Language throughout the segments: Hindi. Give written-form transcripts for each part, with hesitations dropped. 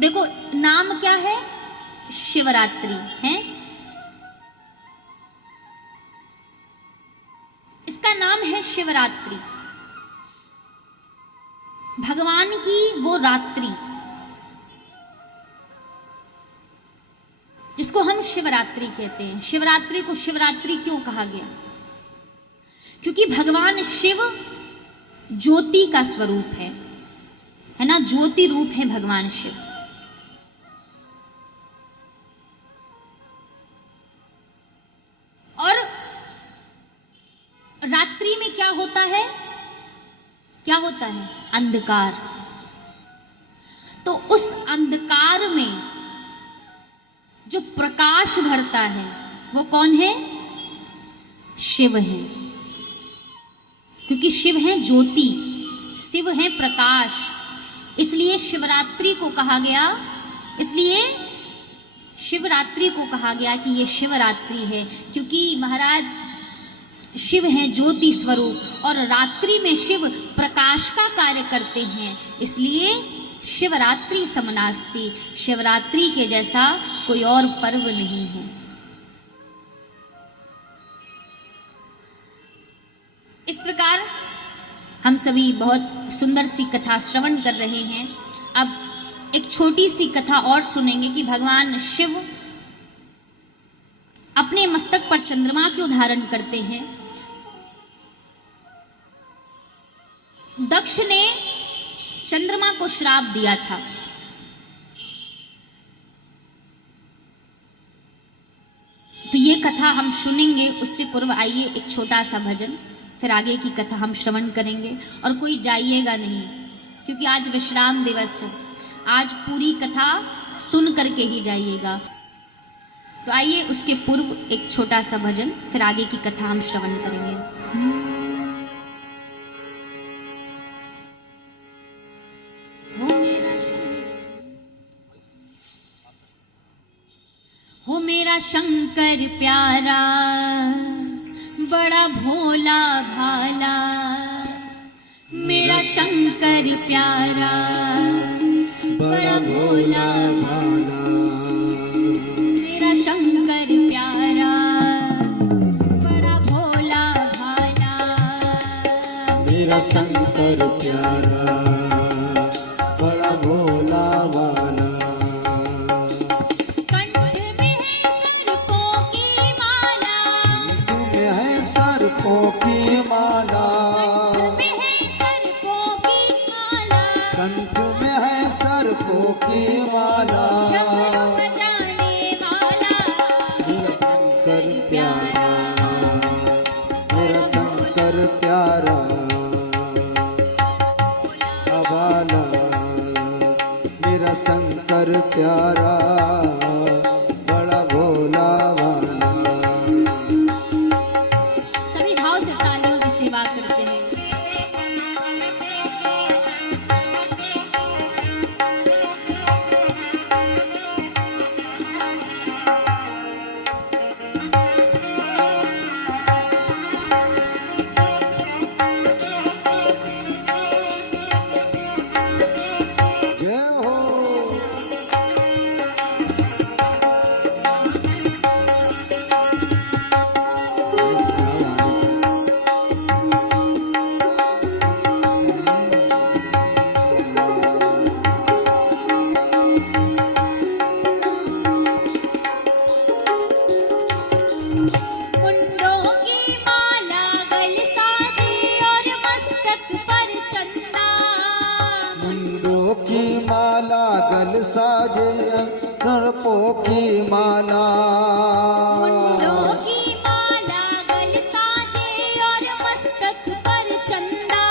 देखो नाम क्या है, शिवरात्रि है। इसका नाम है शिवरात्रि, भगवान की वो रात्रि जिसको हम शिवरात्रि कहते हैं। शिवरात्रि को शिवरात्रि क्यों कहा गया? क्योंकि भगवान शिव ज्योति का स्वरूप है ना, ज्योति रूप है भगवान शिव। और रात्रि में क्या होता है, क्या होता है? अंधकार। तो उस अंधकार में जो प्रकाश भरता है वो कौन है? शिव है। क्योंकि शिव है ज्योति, शिव है प्रकाश, इसलिए शिवरात्रि को कहा गया, इसलिए शिवरात्रि को कहा गया कि ये शिवरात्रि है। क्योंकि महाराज शिव है ज्योति स्वरूप और रात्रि में शिव प्रकाश का कार्य करते हैं, इसलिए शिवरात्रि समनास्ति, शिवरात्रि के जैसा कोई और पर्व नहीं है। इस प्रकार हम सभी बहुत सुंदर सी कथा श्रवण कर रहे हैं। अब एक छोटी सी कथा और सुनेंगे कि भगवान शिव अपने मस्तक पर चंद्रमा क्यों धारण करते हैं। दक्ष ने चंद्रमा को श्राप दिया था। तो ये कथा हम सुनेंगे, उससे पूर्व आइए एक छोटा सा भजन, फिर आगे की कथा हम श्रवण करेंगे। और कोई जाइएगा नहीं, क्योंकि आज विश्राम दिवस है, आज पूरी कथा सुन करके ही जाइएगा। तो आइए उसके पूर्व एक छोटा सा भजन, फिर आगे की कथा हम श्रवण करेंगे। हो मेरा शंकर प्यारा, बड़ा भोला भाला, मेरा शंकर प्यारा, बड़ा भोला भाला, मेरा शंकर प्यारा, बड़ा भोला भाला, मेरा शंकर प्यारा, बड़ा भोला भाला। की माला, कंठ में है सर्पों की माला, बजाने वाला मेरा शंकर प्यारा, मेरा शंकर प्यारा, अबाला, मेरा शंकर प्यारा, बड़ा भोला भाला। सेवा करते हैं। जय हो। साजे सर्पों की माला, मुंडों की माला गल साजे और मस्तक पर चंदा,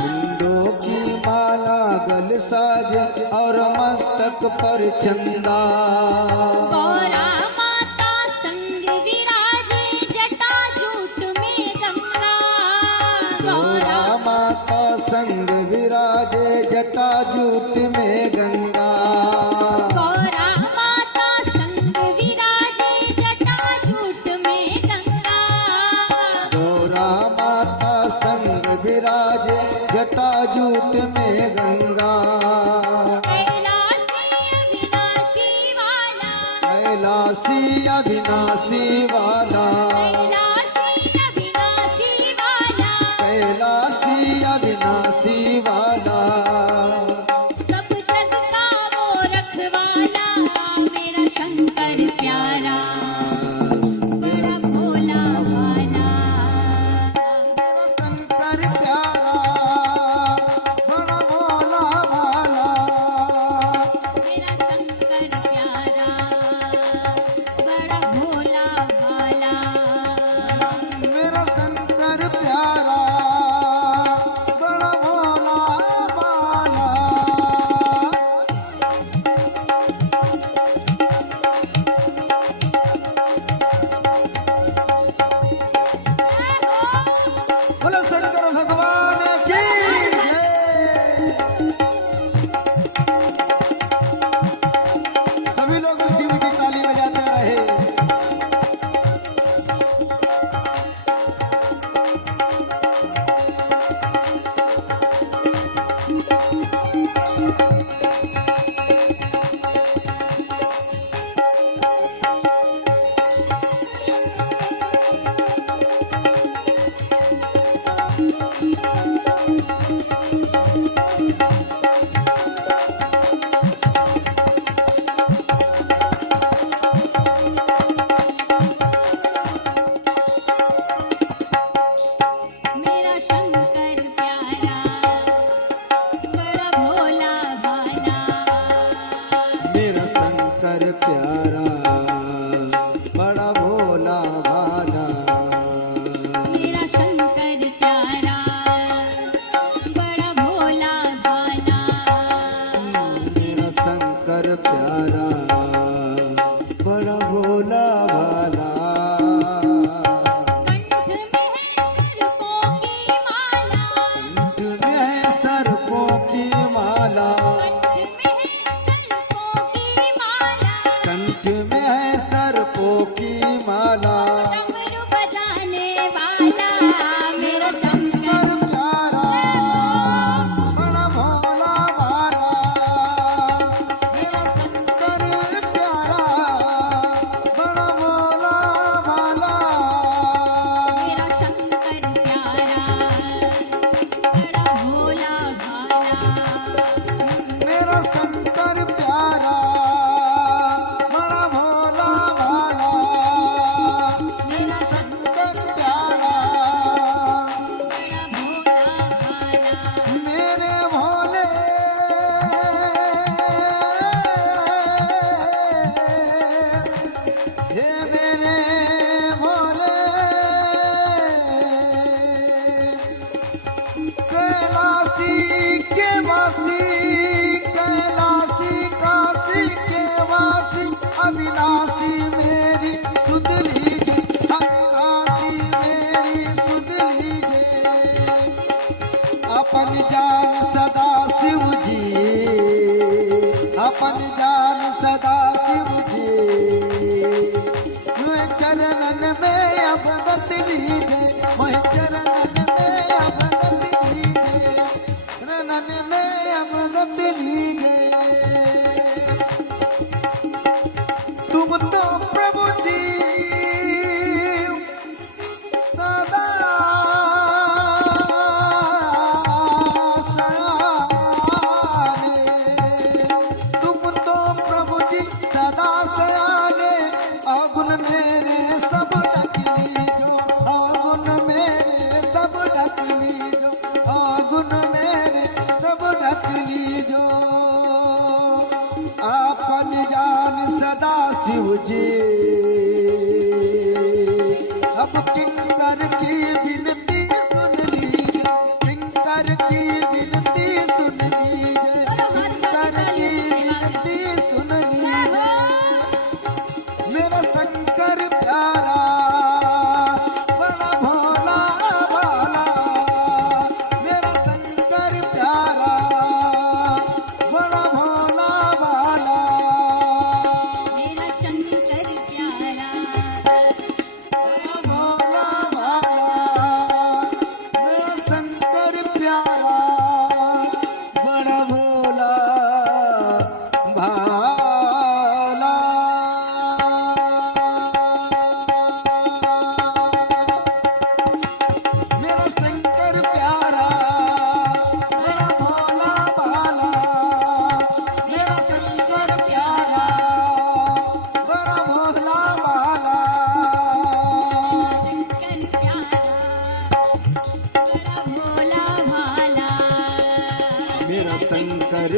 मुंडों की माला गल साजे और मस्तक पर चंदा, गौरा माता संग विराजे जटा जूट में गंगा, गौरा माता संग विराजे जटा जूट में गंगा, गौरा माता संग विराजे जटा जूट में गंगा, गौरा माता संग विराजे जटा जूट में गंगा, कैलाश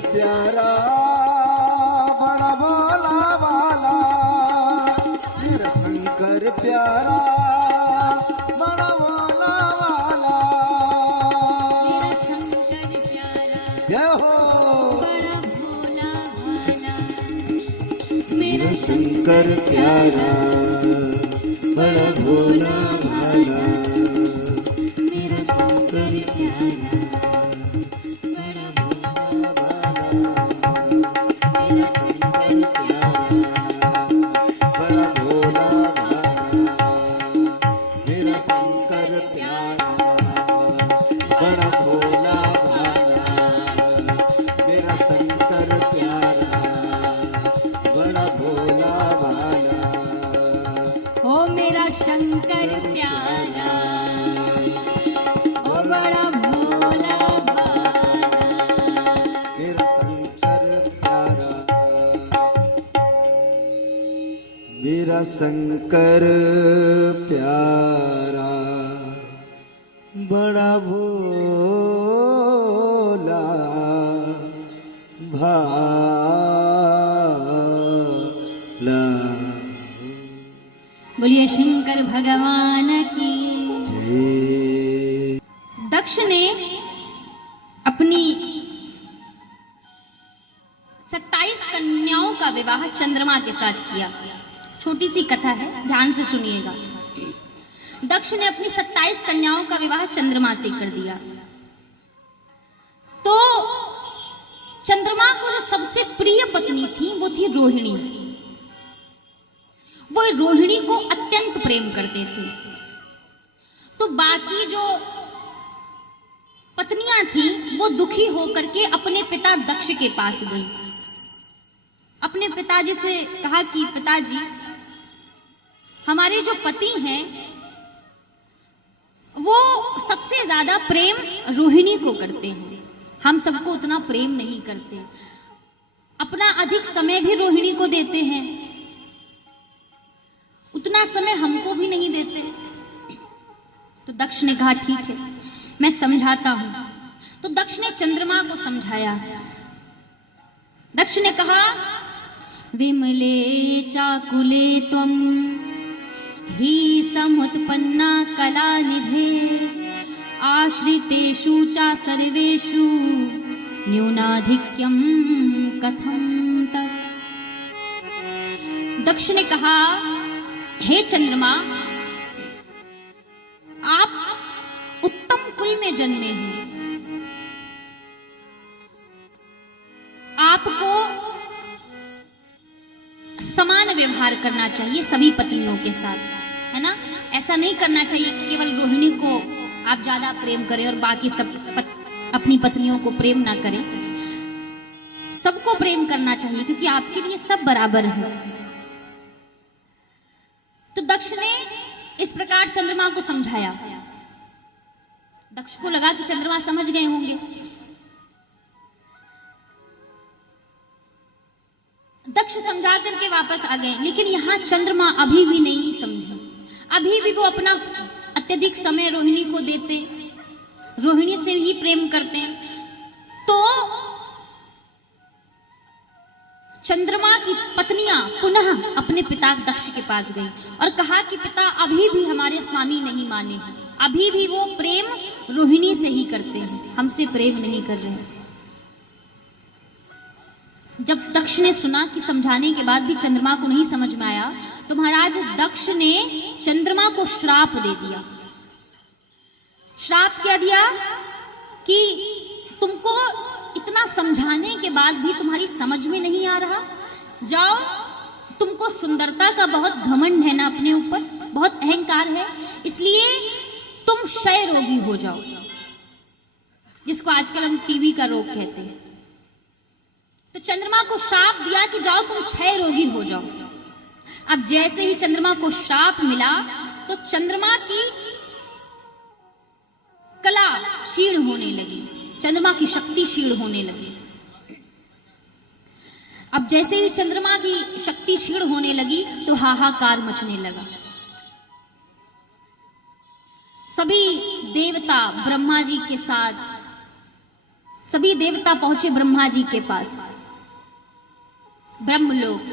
प्यारा बड़ा भोला वाला, मेरा शंकर प्यारा बड़ा भोला वाला। मेरा शंकर प्यारा जय हो बड़ा भोला भाला, मेरा शंकर प्यारा बड़ा भोला भाला, मेरा शंकर प्यारा बड़ा भोला भाला, मेरा शंकर प्यारा बड़ा भोला भाला, मेरा शंकर प्यारा बड़ा भोला भाला, मेरा शंकर प्यारा बड़ा भोला भाला। ओ मेरा शंकर प्यारा ओ बड़ा भोला भाला, मेरा शंकर प्यारा, मेरा शंकर प्यारा बड़ा भोला भाला। बोलिए शंकर भगवान की। जय। दक्ष ने अपनी 27 कन्याओं का विवाह चंद्रमा के साथ किया। छोटी सी कथा है, ध्यान से सुनिएगा। दक्ष ने अपनी 27 कन्याओं का विवाह चंद्रमा से कर दिया। तो चंद्रमा को जो सबसे प्रिय पत्नी थी वो थी रोहिणी। वो रोहिणी को अत्यंत प्रेम करते थे। तो बाकी जो पत्नियां थी वो दुखी होकर के अपने पिता दक्ष के पास गई। अपने पिताजी से कहा कि पिताजी, हमारे जो पति हैं वो सबसे ज्यादा प्रेम रोहिणी को करते हैं, हम सबको उतना प्रेम नहीं करते, अपना अधिक समय भी रोहिणी को देते हैं, उतना समय हमको भी नहीं देते। तो दक्ष ने कहा ठीक है, मैं समझाता हूं। तो दक्ष ने चंद्रमा को समझाया। दक्ष ने कहा, विमले चाकुले त्वं हि समुत्पन्ना कलानिधे, आश्रितेषु च सर्वेषु न्यूनाधिक्यं कथं तत्। दक्ष ने कहा, हे चंद्रमा, आप उत्तम कुल में जन्मे हैं, आपको समान व्यवहार करना चाहिए सभी पत्नियों के साथ, है ना। ऐसा नहीं करना चाहिए कि केवल रोहिणी को आप ज्यादा प्रेम करें और बाकी सब अपनी पत्नियों को प्रेम ना करें। सबको प्रेम करना चाहिए क्योंकि आपके लिए सब बराबर है। तो दक्ष ने इस प्रकार चंद्रमा को समझाया। दक्ष को लगा कि चंद्रमा समझ गए होंगे। दक्ष समझा करके वापस आ गए, लेकिन यहां चंद्रमा अभी भी नहीं समझी। अभी भी वो अपना अत्यधिक समय रोहिणी को देते, रोहिणी से ही प्रेम करते। तो चंद्रमा की पत्नियां पुनः अपने पिता दक्ष के पास गई और कहा कि पिता अभी भी हमारे स्वामी नहीं माने, अभी भी वो प्रेम रोहिणी से ही करते हैं, हमसे प्रेम नहीं कर रहे हैं। जब दक्ष ने सुना कि समझाने के बाद भी चंद्रमा को नहीं समझ में आया, तो महाराज दक्ष ने चंद्रमा को श्राप दे दिया। श्राप क्या दिया कि तुमको इतना समझाने के बाद भी तुम्हारी समझ में नहीं आ रहा, जाओ, तुमको सुंदरता का बहुत घमंड है ना, अपने ऊपर बहुत अहंकार है, इसलिए तुम क्षय रोगी हो जाओ, जिसको आजकल हम टीबी का रोग कहते हैं। तो चंद्रमा को श्राप दिया कि जाओ तुम क्षय रोगी हो जाओ। अब जैसे ही चंद्रमा को श्राप मिला तो चंद्रमा की कला क्षीण होने लगी, चंद्रमा की शक्ति क्षीण होने लगी। अब जैसे ही चंद्रमा की शक्ति क्षीण होने लगी तो हाहाकार मचने लगा। सभी देवता ब्रह्मा जी के साथ, सभी देवता पहुंचे ब्रह्मा जी के पास, ब्रह्मलोक।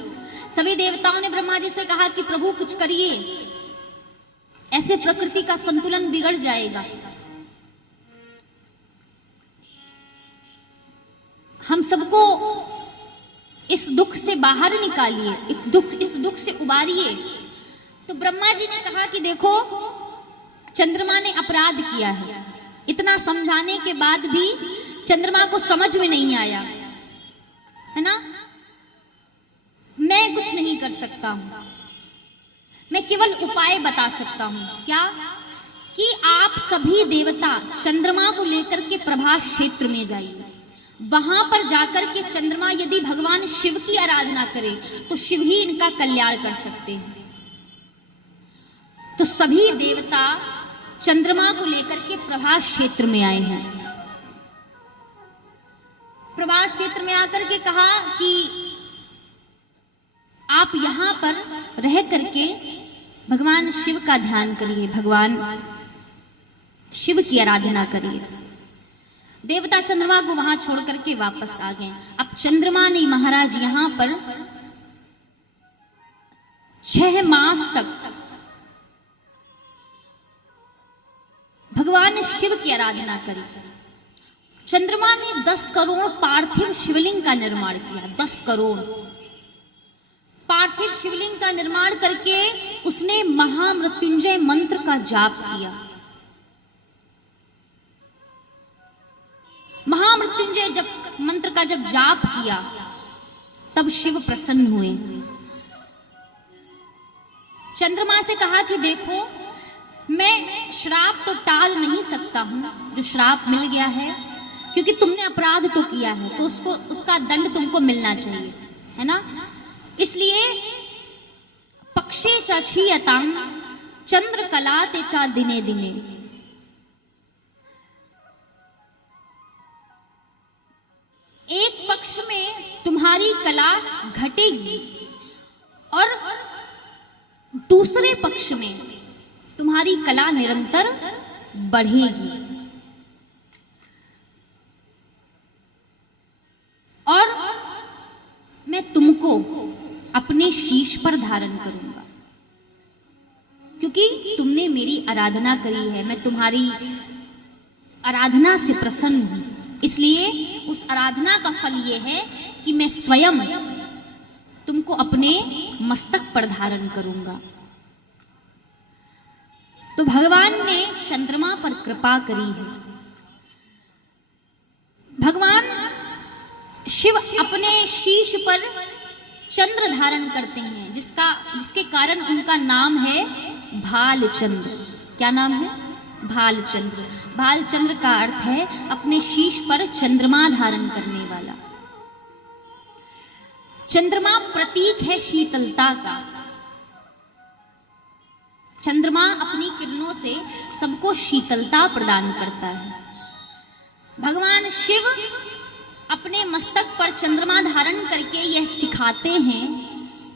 सभी देवताओं ने ब्रह्मा जी से कहा कि प्रभु कुछ करिए, ऐसे प्रकृति का संतुलन बिगड़ जाएगा, हम सबको इस दुख से बाहर निकालिए, इस दुख से उबारिए। तो ब्रह्मा जी ने कहा कि देखो, चंद्रमा ने अपराध किया है, इतना समझाने के बाद भी चंद्रमा को समझ में नहीं आया, है ना। मैं कुछ नहीं कर सकता हूं, मैं केवल उपाय बता सकता हूं। क्या? कि आप सभी देवता चंद्रमा को लेकर के प्रभास क्षेत्र में जाइए, वहां पर जाकर के चंद्रमा यदि भगवान शिव की आराधना करे तो शिव ही इनका कल्याण कर सकते हैं। तो सभी देवता चंद्रमा को लेकर के प्रभास क्षेत्र में आए हैं। प्रभास क्षेत्र में आकर के कहा कि आप यहां पर रह करके भगवान शिव का ध्यान करिए, भगवान शिव की आराधना करिए। देवता चंद्रमा को वहां छोड़ करके वापस आ गए। अब चंद्रमा ने महाराज यहां पर 6 मास तक भगवान शिव की आराधना करी। चंद्रमा ने 10 करोड़ पार्थिव शिवलिंग का निर्माण किया। 10 करोड़ पार्थिव शिवलिंग का निर्माण करके उसने महामृत्युंजय मंत्र का जाप किया। महामृत्युंजय जब मंत्र का जब जाप किया तब शिव प्रसन्न हुए। चंद्रमा से कहा कि देखो, मैं श्राप तो टाल नहीं सकता हूं, जो श्राप मिल गया है, क्योंकि तुमने अपराध तो किया है तो उसका दंड तुमको मिलना चाहिए, है ना। इसलिए पक्षे च क्षीयतां चंद्र कलाते च दिने दिने, एक पक्ष में तुम्हारी कला घटेगी और दूसरे पक्ष में तुम्हारी कला निरंतर बढ़ेगी। और मैं तुमको अपने शीश पर धारण करूंगा, क्योंकि तुमने मेरी आराधना करी है, मैं तुम्हारी आराधना से प्रसन्न हूं। इसलिए उस आराधना का फल यह है कि मैं स्वयं तुमको अपने मस्तक पर धारण करूंगा। तो भगवान ने चंद्रमा पर कृपा करी है। भगवान शिव अपने शीश पर चंद्र धारण करते हैं, जिसके कारण उनका नाम है भालचंद्र। क्या नाम है? भालचंद्र। भालचंद्र का अर्थ है अपने शीश पर चंद्रमा धारण करने वाला। चंद्रमा प्रतीक है शीतलता का। चंद्रमा अपनी किरणों से सबको शीतलता प्रदान करता है। भगवान शिव अपने मस्तक पर चंद्रमा धारण करके यह सिखाते हैं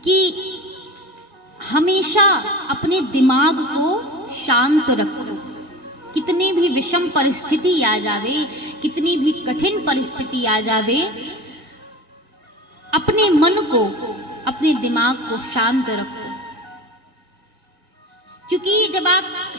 कि हमेशा अपने दिमाग को शांत रखो। कितनी भी विषम परिस्थिति आ जावे, कितनी भी कठिन परिस्थिति आ जावे, अपने मन को, अपने दिमाग को शांत रखो। क्योंकि जब आप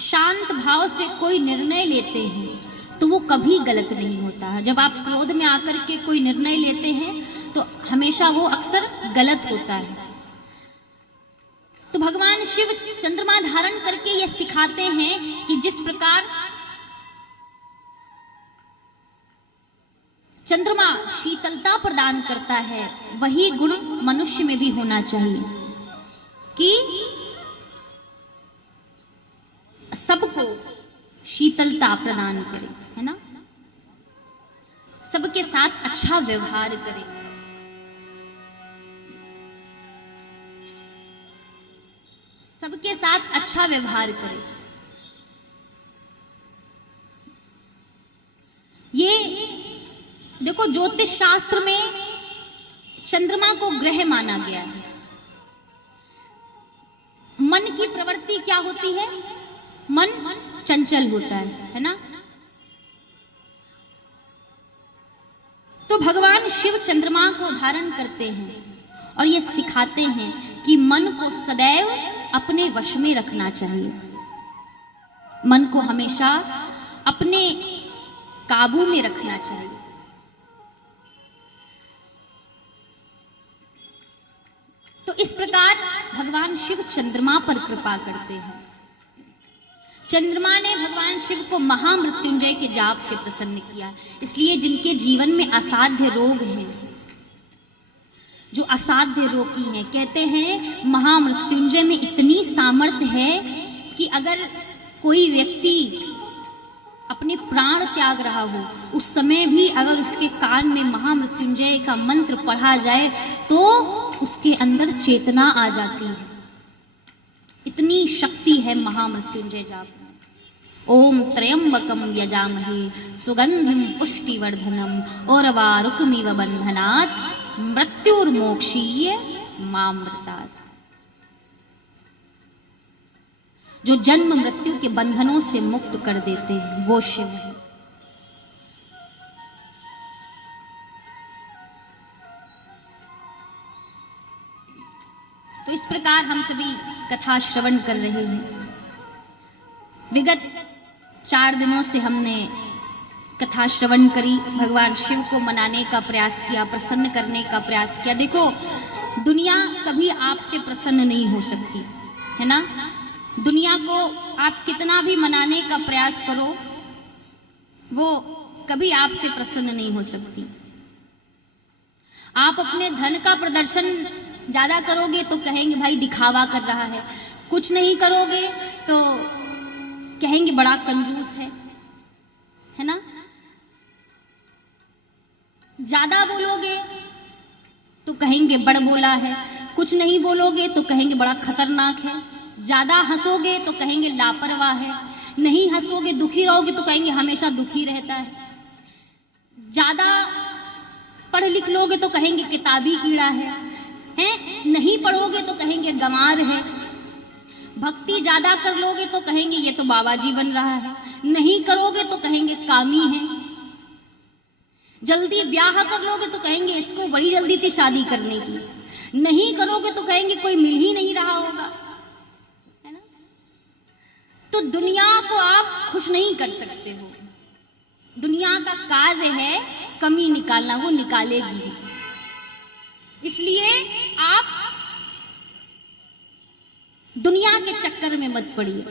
शांत भाव से कोई निर्णय लेते हैं तो वो कभी गलत नहीं होता है। जब आप क्रोध में आकर के कोई निर्णय लेते हैं तो हमेशा वो अक्सर गलत होता है। तो भगवान शिव चंद्रमा धारण करके ये सिखाते हैं कि जिस प्रकार चंद्रमा शीतलता प्रदान करता है, वही गुण मनुष्य में भी होना चाहिए कि सबको शीतलता प्रदान करे, है ना। सबके साथ अच्छा व्यवहार करे। सबके साथ अच्छा व्यवहार करे। ये देखो, ज्योतिष शास्त्र में चंद्रमा को ग्रह माना गया है। मन की प्रवृत्ति क्या होती है? मन चंचल होता है ना। चंद्रमा को धारण करते हैं और ये सिखाते हैं कि मन को सदैव अपने वश में रखना चाहिए, मन को हमेशा अपने काबू में रखना चाहिए। तो इस प्रकार भगवान शिव चंद्रमा पर कृपा करते हैं। चंद्रमा ने भगवान शिव को महामृत्युंजय के जाप से प्रसन्न किया। इसलिए जिनके जीवन में असाध्य रोग हैं, जो असाध्य रोगी हैं, कहते हैं महामृत्युंजय में इतनी सामर्थ्य है कि अगर कोई व्यक्ति अपने प्राण त्याग रहा हो, उस समय भी अगर उसके कान में महामृत्युंजय का मंत्र पढ़ा जाए तो उसके अंदर चेतना आ जाती है। इतनी शक्ति है महामृत्युंजय जाप में। ओम त्र्यंबकम यजामहे सुगंधिम पुष्टिवर्धनम उर्वारुकमिव बंधनात् मृत्युर्मोक्षीय मामृतात्। जो जन्म मृत्यु के बंधनों से मुक्त कर देते हैं वो शिव है। तो इस प्रकार हम सभी कथा श्रवण कर रहे हैं। विगत 4 दिनों से हमने कथा श्रवण करी, भगवान शिव को मनाने का प्रयास किया, प्रसन्न करने का प्रयास किया। देखो, दुनिया कभी आपसे प्रसन्न नहीं हो सकती है ना। दुनिया को आप कितना भी मनाने का प्रयास करो, वो कभी आपसे प्रसन्न नहीं हो सकती। आप अपने धन का प्रदर्शन ज्यादा करोगे तो कहेंगे भाई दिखावा कर रहा है, कुछ नहीं करोगे तो कहेंगे बड़ा कंजूस है ना। ज्यादा बोलोगे तो कहेंगे बड़ बोला है, कुछ नहीं बोलोगे तो कहेंगे बड़ा खतरनाक है, ज्यादा हंसोगे तो कहेंगे लापरवाह है, नहीं हंसोगे दुखी रहोगे तो कहेंगे हमेशा दुखी रहता है, ज्यादा पढ़ लिख लोगे तो कहेंगे किताबी कीड़ा है, नहीं पढ़ोगे तो कहेंगे गंवार है, भक्ति ज्यादा कर लोगे तो कहेंगे ये तो बाबा जी बन रहा है, नहीं करोगे तो कहेंगे कामी है, जल्दी ब्याह कर लोगे तो कहेंगे इसको बड़ी जल्दी थी शादी करने की, नहीं करोगे तो कहेंगे कोई मिल ही नहीं रहा होगा, है ना। तो दुनिया को आप खुश नहीं कर सकते हो। दुनिया का कार्य है कमी निकालना, वो निकालेगी। इसलिए आप दुनिया के चक्कर में मत पड़िए,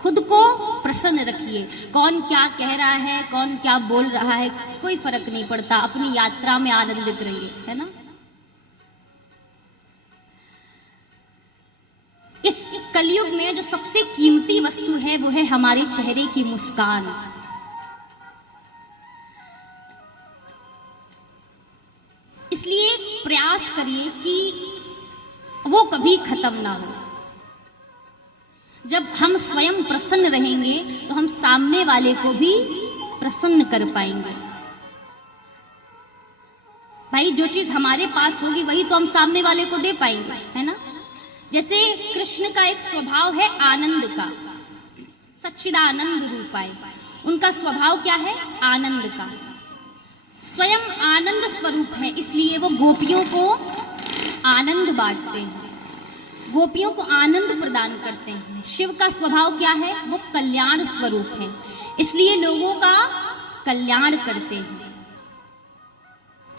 खुद को प्रसन्न रखिए। कौन क्या कह रहा है, कौन क्या बोल रहा है, कोई फर्क नहीं पड़ता। अपनी यात्रा में आनंदित रहिए, है ना। इस कलयुग में जो सबसे कीमती वस्तु है वो है हमारे चेहरे की मुस्कान। इसलिए प्रयास करिए कि वो कभी खत्म ना हो। जब हम स्वयं प्रसन्न रहेंगे तो हम सामने वाले को भी प्रसन्न कर पाएंगे। भाई जो चीज हमारे पास होगी वही तो हम सामने वाले को दे पाएंगे, है ना। जैसे कृष्ण का एक स्वभाव है आनंद का, सच्चिदानंद रूपाय। उनका स्वभाव क्या है? आनंद का। स्वयं आनंद स्वरूप है, इसलिए वो गोपियों को आनंद बांटते हैं, गोपियों को आनंद प्रदान करते हैं। शिव का स्वभाव क्या है? वो कल्याण स्वरूप है, इसलिए लोगों का कल्याण करते हैं।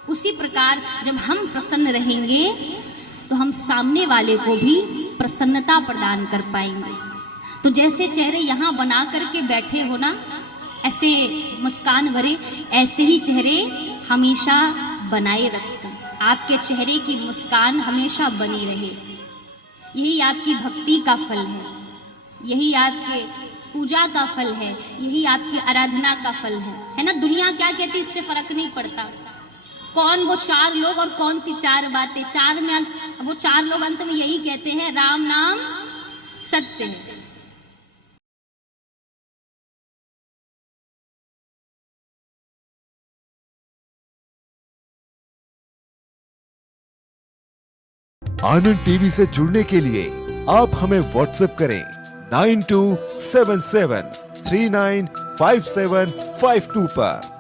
उसी प्रकार जब हम प्रसन्न रहेंगे तो हम सामने वाले को भी प्रसन्नता प्रदान कर पाएंगे। तो जैसे चेहरे यहाँ बना करके बैठे हो ना, ऐसे मुस्कान भरे, ऐसे ही चेहरे हमेशा बनाए रखें। आपके चेहरे की मुस्कान हमेशा बनी रहे। यही आपकी भक्ति का फल है, यही आपके पूजा का फल है, यही आपकी आराधना का फल है ना। दुनिया क्या कहती है इससे फर्क नहीं पड़ता। कौन वो 4 लोग और कौन सी 4 बातें। 4 में वो 4 लोग अंत में यही कहते हैं, राम नाम सत्य है। आनंद टीवी से जुड़ने के लिए आप हमें व्हाट्सएप करें 9277395752 पर।